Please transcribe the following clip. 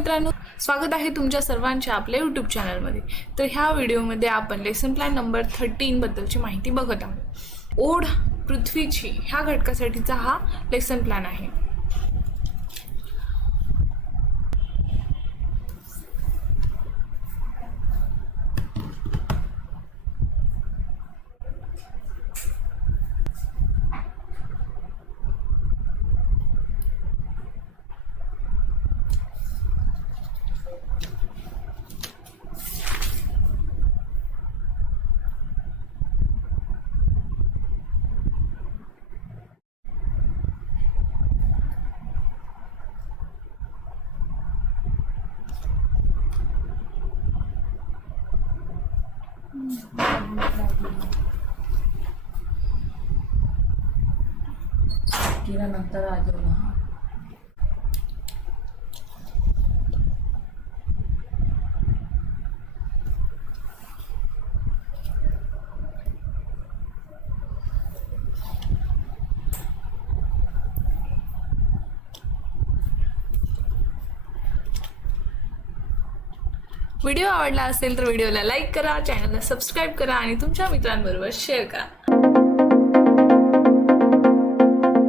मित्रांनो, स्वागत आहे तुमच्या सर्वांच्या आपल्या यूट्यूब चॅनलमध्ये। तर ह्या व्हिडिओमध्ये आपण लेसन प्लॅन नंबर 13 बद्दलची माहिती बघत आहोत। ओढ पृथ्वीची ह्या घटकासाठीचा हा लेसन प्लॅन आहे। नंतर आजोबा व्हिडिओ आवडला असेल तर व्हिडिओला लाईक करा, चॅनलला सबस्क्राईब करा आणि तुमच्या मित्रांबरोबर शेअर करा।